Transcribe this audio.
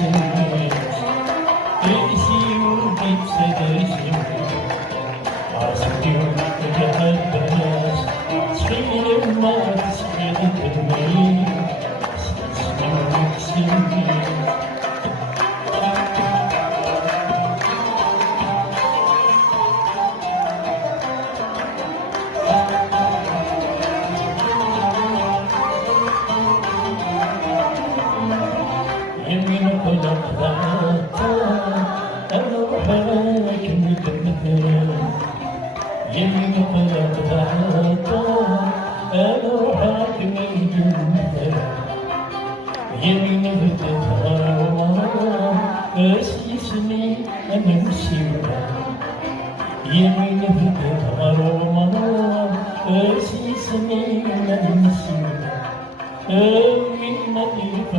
sevmek. Değişiyor gitse de sevmek. Aşk diyor mücadele, çekilir vazgeçmeyi. Sevmek, sevmek. يمين خلقها أروحك مثل يمين خلقها أروحك مثل يمين فتتها أسيسني أنا مسيرها يمين فتتها أسيسني أنا مسيرها من مدينة